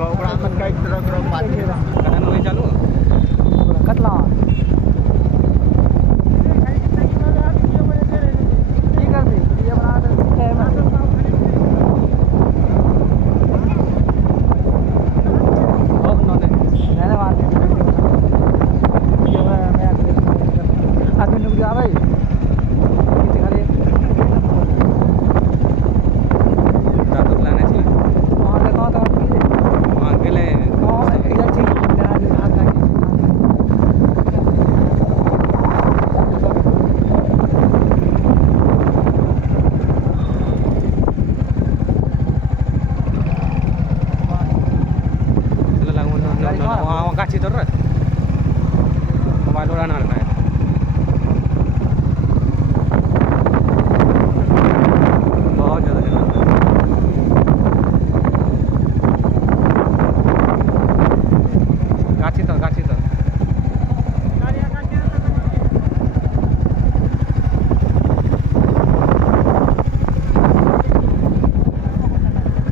Kaukraman kahit truk-truk pati. Kanan mo चालू कतला ये कर दे ये बना दे बहुत नॉन है मैंने बात ये मैं आदमी नुक जा भाई दादू लाने चाहिए वहां से कौन था वहाँ के लिए इधर ठीक वहाँ वहाँ काची तो रहा मोबाइल उड़ाना है